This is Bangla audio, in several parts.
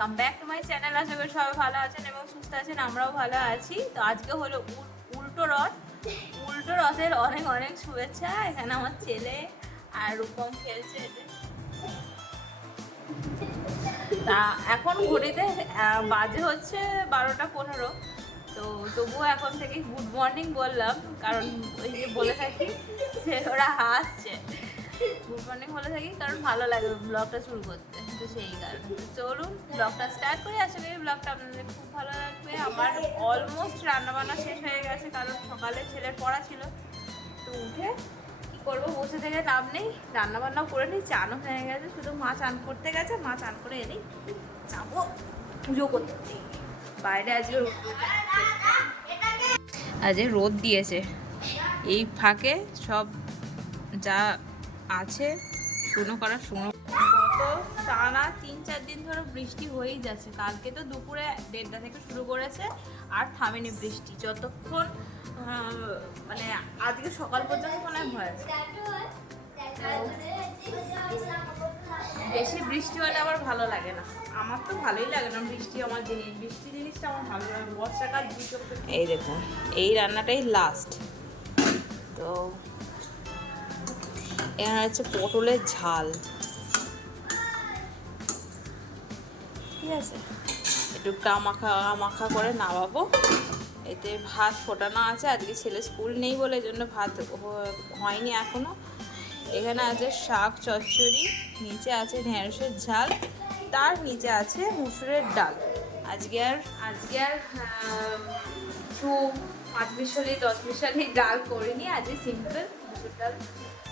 Welcome back to my channel. আশা করি সবাই ভালো আছেন এবং সুস্থ আছেন, আমরাও ভালো আছি। তো আজকে হলো উল্টো রথ। উল্টো রথের অনেক অনেক শুভেচ্ছা। এখানে আমার ছেলে আর রূপম খেলছে। তা এখন ঘড়িতে বাজে হচ্ছে 12টা 15। তো তবুও এখন থেকে গুড মর্নিং বললাম, কারণ ওই যে বলে থাকি যে ওরা হাসছে। গুড মর্নিং বলে থাকি কারণ ভালো লাগে ব্লগটা শুরু করতে, তো সেই কারণে। তো চলুন ব্লগটা স্টার্ট করি। আশা করি ব্লগটা আপনাদের খুব ভালো লাগবে। আমার অলমোস্ট রান্নাবান্না শেষ হয়ে গেছে, কারণ সকালে ছেলের পড়া ছিল। তো উঠে কী করবো, বসে থেকে লাভ নেই, রান্নাবান্নাও করে নিই, চানও হয়ে গেছে। শুধু মা চান করতে গেছে, মা চান করে এনেই যাবো পুজো করতে। বাইরে আজকে রোদ দিয়েছে, এই ফাঁকে সব যা আছে শুকনো করা শুকনো। গত টানা 3-4 দিন ধরে বৃষ্টি হয়েই যাচ্ছে। কালকে তো দুপুরে 1:30টা থেকে শুরু করেছে আর থামেনি বৃষ্টি, যতক্ষণ মানে আজকে সকাল পর্যন্ত মনে হয়। বেশি বৃষ্টি হলে আবার ভালো লাগে না, আমার তো ভালোই লাগে না বৃষ্টি। আমার বৃষ্টি জিনিসটা আমার ভালো লাগে। বর্ষাকাল এই দেখুন, এই রান্নাটাই লাস্ট। তো এখানে হচ্ছে পটলের ঝাল, ঠিক আছে, একটু মাখা মাখা করে নামাবো। এতে ভাত ফোটানো আছে, আজকে ছেলে স্কুল নেই বলে জন্য ভাত হয়নি এখনো। এখানে আছে শাক চচ্চড়ি, নিচে আছে ঢেঁড়সের ঝাল, তার নিচে আছে মুসুরের ডাল। আজকে আর 5 মিশালি 10 মিশালি ডাল করিনি, আজকে সিম্পল মুসুর ডাল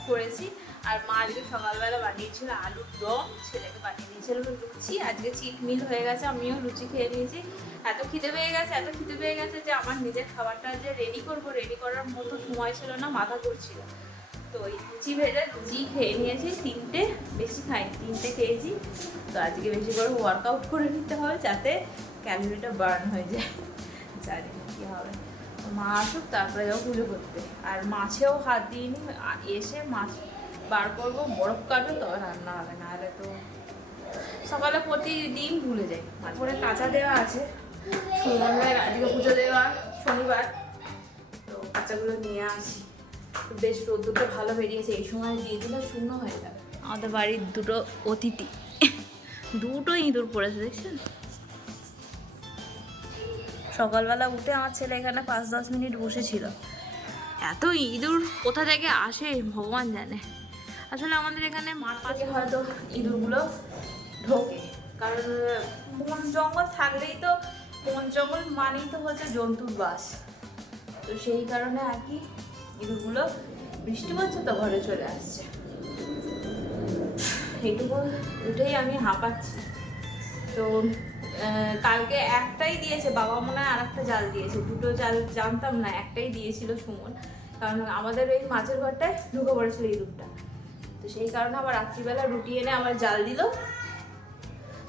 করেছি। আর মা আজকে সকালবেলা বানিয়েছিল আলুর দম, ছেলেকে বানিয়ে দিয়েছিল লুচি। আজকে চিট মিল হয়ে গেছে, আমিও লুচি খেয়ে নিয়েছি। এত খিদে পেয়ে গেছে যে আমার নিজের খাবারটা যে রেডি করার মতো সময় ছিল না, মাথা ঘুরছিল। তো ওই লুচি খেয়ে নিয়েছি 3টে, বেশি খাইনি, 3টে খেয়েছি। তো আজকে বেশি করে ওয়ার্কআউট করে নিতে হবে যাতে ক্যালোরিটা বার্ন হয়ে যায়। জানি না কী হবে। মা আসুক তারপরে যাবো পুজো করতে। আর মাছেও হাত দিইনি, এসে মাছ বার করবো, বরফ কাটবো, তবে রান্না হবে। নাহলে তো সকালে প্রতিদিন ভুলে যাই। তারপরে কাঁচা দেওয়া আছে, সুন্দর আজকে পুজো দেওয়া শনিবার, তো কাঁচাগুলো নিয়ে আসি। বেশ রোদ্দুরটা ভালো বেরিয়েছে, এই সময় দিয়ে দিলে শূন্য হয়ে যাবে। আমাদের বাড়ির দুটো অতিথি, দুটো ইঁদুর পড়েছে দেখছেন। সকালবেলা উঠে আমার ছেলে এখানে 5-10 মিনিট বসেছিল। এত ইঁদুর কোথা থেকে আসে ভগবান জানে। আসলে আমাদের এখানে মাঠ পাশে হয়তো ইঁদুরগুলো ঢোকে, কারণ বন জঙ্গল থাকলেই তো, বন জঙ্গল মানেই তো হচ্ছে জন্তুর বাস। তো সেই কারণে আর কি ইঁদুরগুলো বৃষ্টি পড়ছে তো ঘরে চলে আসছে। এইটুকু উঠেই আমি হাঁপাচ্ছি। তো কালকে একটাই দিয়েছে, বাবা মনে হয় আর একটা জাল দিয়েছে। দুটো জাল জানতাম না, একটাই দিয়েছিল সুমন, কারণ আমাদের এই মাছের ঘরটায় ঢুকে পড়েছিল ইঁদুরটা। তো সেই কারণে আবার রাত্রিবেলা রুটি এনে আমার জাল দিল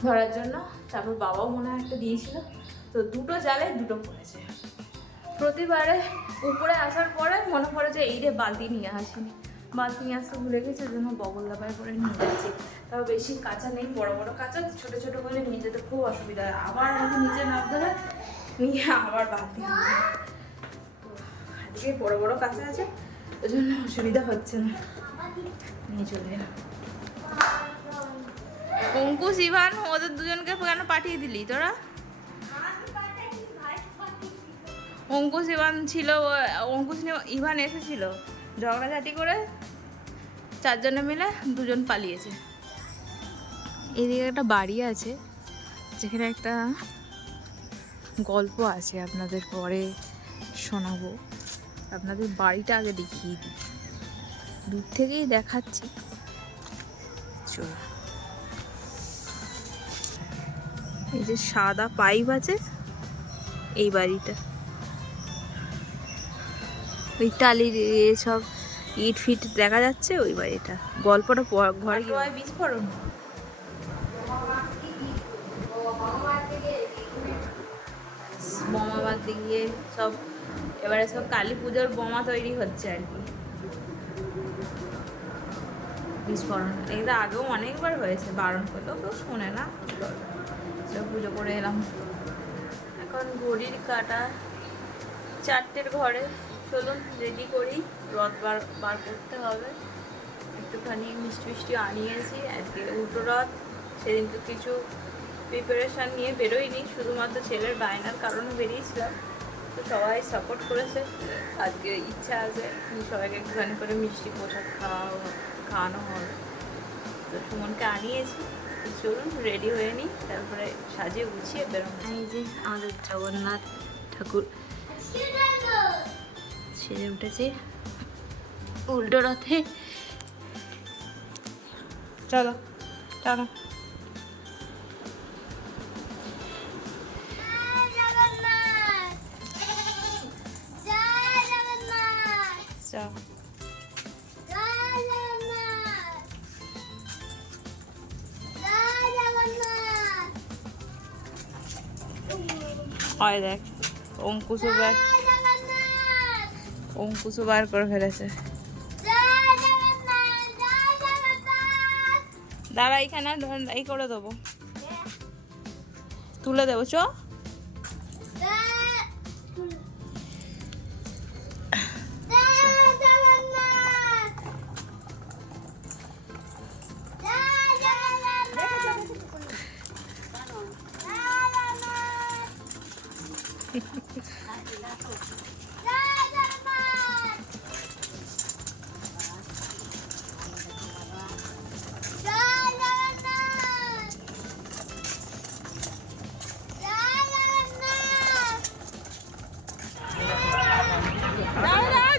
ধরার জন্য। তারপর বাবাও মনে হয় একটা দিয়েছিল। তো দুটো জালে দুটো পড়েছে। প্রতিবারে উপরে আসার পরে মনে পড়ে যে এই রে বালতি নিয়ে আসিনি, বালতি নিয়ে আসতে ভুলে গেছে, ওই জন্য বগল দাবায় করে নিয়ে যাচ্ছি। তাও বেশি কাঁচা নেই, বড় বড় কাঁচা, ছোটো ছোটো করে নিয়ে যেতে খুব অসুবিধা হয়। আবার আমাকে নিচে নামতে হয়, নিয়ে আবার বালতি তো আজকে বড় বড় কাঁচা আছে, ওই জন্য অসুবিধা হচ্ছে না, নিয়ে চলে যাবে। অঙ্কুশ ইভান ওদের দুজনকে কেন পাঠিয়ে দিলি তোরা? অঙ্কুশ ইভান ছিল, অঙ্কুশ ইভান এসেছিল, ঝগড়াঝাটি করে 4 জনে মিলে 2 জন পালিয়েছে। এদিকে একটা বাড়ি আছে যেখানে একটা গল্প আছে, আপনাদের পরে শোনাবো। আপনাদের বাড়িটা আগে দেখিয়ে দিই, দূর থেকেই দেখাচ্ছি। চলো, এই যে সাদা পাইপ আছে, এই বাড়িটা, ওই টালির সব ইট ফিট দেখা যাচ্ছে, ওই বাড়িটা। গল্পটা ঘরে বিস্ফোরণ, বোমা বাঁধতে গিয়ে সব, এবারে সব কালী পুজোর বোমা তৈরি হচ্ছে আর কি, বিস্ফোরণ। এটা আগেও অনেকবার হয়েছে, বারণ করলেও কেউ শোনে না, তো পুজো করে এলাম। এখন ঘড়ির কাঁটা 4টের ঘরে। চলুন রেডি করি, রথ বার করতে হবে। একটুখানি মিষ্টি মিষ্টি আনিয়েছি, আজকে উল্টো রথ। সেদিন তো কিছু প্রিপারেশান নিয়ে বেরোয়নি, শুধুমাত্র ছেলের বায়নার কারণে বেরিয়েছিলাম। তো সবাই সাপোর্ট করেছে। আজকে ইচ্ছা আছে সবাইকে একটুখানি করে মিষ্টি পোশাক খাওয়ানো হবে। তো সুমনকে আনিয়েছি। চলুন রেডি হয়ে নিই, তারপরে সাজিয়ে গুছিয়ে বেরোনো। এই যে আমাদের জগন্নাথ ঠাকুর সেজে উঠেছে উল্টো রথে। চলো টানো। দেখ অঙ্কুশও বার করে ফেলেছে। দাঁড়া, এখানে এই করে দেবো, তুলে দেবো। চ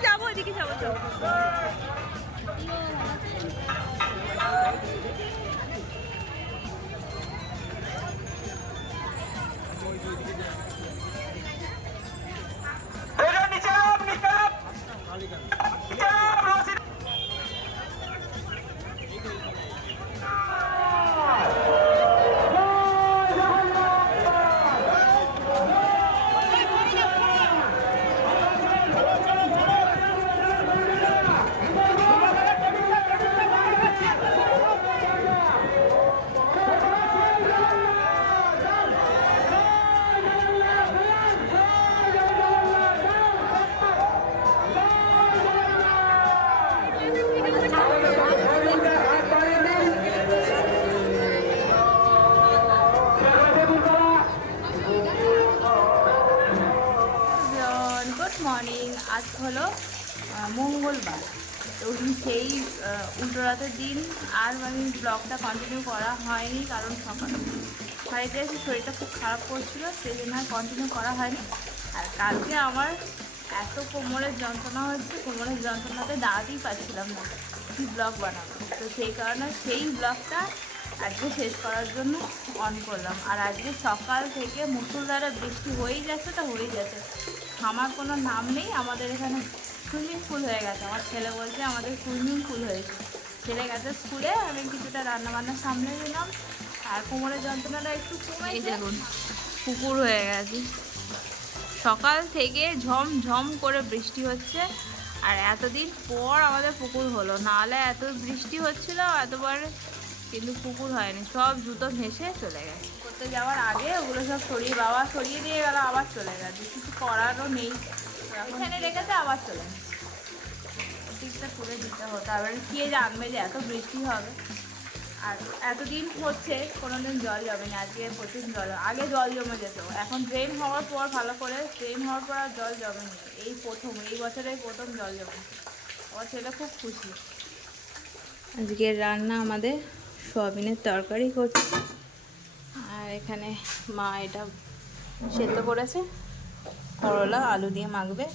যাবো, এদিকে যাবো। মর্নিং। আজ হলো মঙ্গলবার। তো সেই উল্টো রাতের দিন আর আমি ব্লগটা কন্টিনিউ করা হয়নি, কারণ সকাল বাড়িতে এসে শরীরটা খুব খারাপ করছিল, সেই জন্য আর কন্টিনিউ করা হয়নি। আর কালকে আমার এত কোমরের যন্ত্রণা হচ্ছে, কোমরের যন্ত্রণাতে দাঁড়াতেই পারছিলাম না কি ব্লগ বানাবো। তো সেই কারণে সেই ব্লগটা আজকে শেষ করার জন্য অন করলাম। আর আজকে সকাল থেকে মুষলধারে বৃষ্টি হয়েই যাচ্ছে, তো হয়েই যাচ্ছে, থামার কোনো নাম নেই। আমাদের এখানে সুইমিং পুল হয়ে গেছে। আমার ছেলে বলছে আমাদের সুইমিং পুল হয়েছে। ছেলে গেছে স্কুলে, আমি কিছুটা রান্নাবান্না সামলে নিলাম। আর কোমরের যন্ত্রণাটা একটু কমে, দেখুন পুকুর হয়ে গেছে। সকাল থেকে ঝমঝম করে বৃষ্টি হচ্ছে, আর এতদিন পর আমাদের পুকুর হলো। নাহলে এত বৃষ্টি হচ্ছিল এতবার, কিন্তু পুকুর হয়নি। সব জুতো ভেসে চলে গেছে। করতে যাওয়ার আগে ওগুলো সব সরিয়ে দিয়ে গেল, আবার চলে গেছে। কিছু করারও নেই, এখানে রেখেছে আবার চলে গেছে। ঠিকটা করে দিতে হতো। আবার কে জানবে যে এত বৃষ্টি হবে। আর এতদিন হচ্ছে কোনোদিন জল জমেনি, আজকে প্রচুর জল। আগে জল জমে যেত, এখন ড্রেন হওয়ার পর ভালো করে ড্রেন হওয়ার পর আর জল জমেনি। এই বছরের প্রথম জল জমে। আমার ছেলে খুব খুশি। আজকের রান্না আমাদের সোয়াবিনের তরকারি করছে, আর এখানে মা এটা সেদ্ধ করেছে, করলা আলু দিয়ে মাখবে।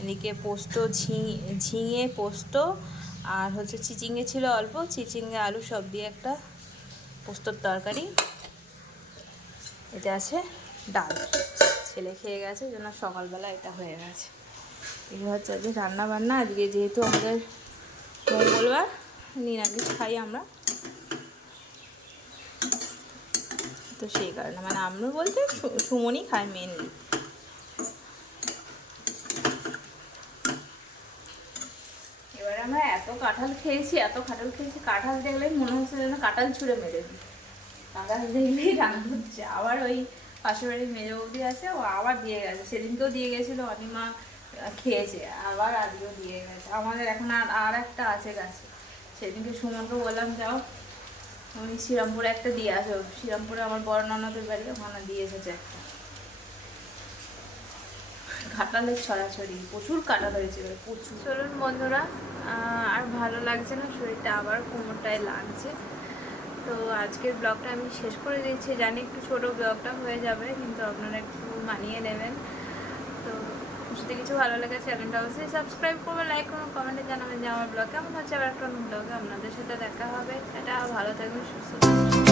এদিকে পোস্ত, ঝিঙে পোস্ত, আর হচ্ছে চিচিঙ্গে ছিল অল্প, চিচিঙ্গে আলু সব দিয়ে একটা পোস্তর তরকারি। এটা আছে ডাল, ছেলে খেয়ে গেছে জন্য সকালবেলা এটা হয়ে গেছে। এই হচ্ছে আজকে রান্না বান্না। আজকে যেহেতু আমাদের মঙ্গলবার, নিরামিষ খাই আমরা, তো সেই কারণে, মানে আমরা বলতে সুমনই খাই মেনলি। এবার আমরা এত কাঁঠাল খেয়েছি, কাঁঠাল দেখলে মনে হচ্ছে যেন কাঁঠাল ছুঁড়ে মেরে দিই। আকাশ দেখলেই রাগ হচ্ছে। আবার ওই পাশের বাড়ির মেজো বৌদি আছে, ও আবার দিয়ে গেছে, সেদিনকেও দিয়ে গেছিলো, অনিমা খেয়েছে, আবার আজকেও দিয়ে গেছে। আমাদের এখন আর একটা আছে গাছে, সেদিনকে সুমনকে বললাম যাও আমি শ্রীরামপুরে একটা দিয়ে আসো, শ্রীরামপুরে আমার বড় ননদের বাড়ি, ওখানে দিয়ে এসেছে একটা। কাঁঠালের ছড়াছড়ি, প্রচুর কাঁঠাল হয়েছে প্রচুর। চলুন বন্ধুরা, আর ভালো লাগছে না, শরীরটা আবার কোমরটায় লাগছে। তো আজকের ব্লগটা আমি শেষ করে দিচ্ছি। জানি একটু ছোট ব্লগটা হয়ে যাবে, কিন্তু আপনারা একটু মানিয়ে নেবেন। তো যদি কিছু ভালো লাগে চ্যানেলটা অবশ্যই সাবস্ক্রাইব করবেন, লাইক করবেন, কমেন্টে জানাবেন যে আমার ব্লগ কেমন হচ্ছে। আবার একটা ব্লগে আপনাদের সাথে দেখা হবে। এটা ভালো থাকবেন, সুস্থ থাকবেন।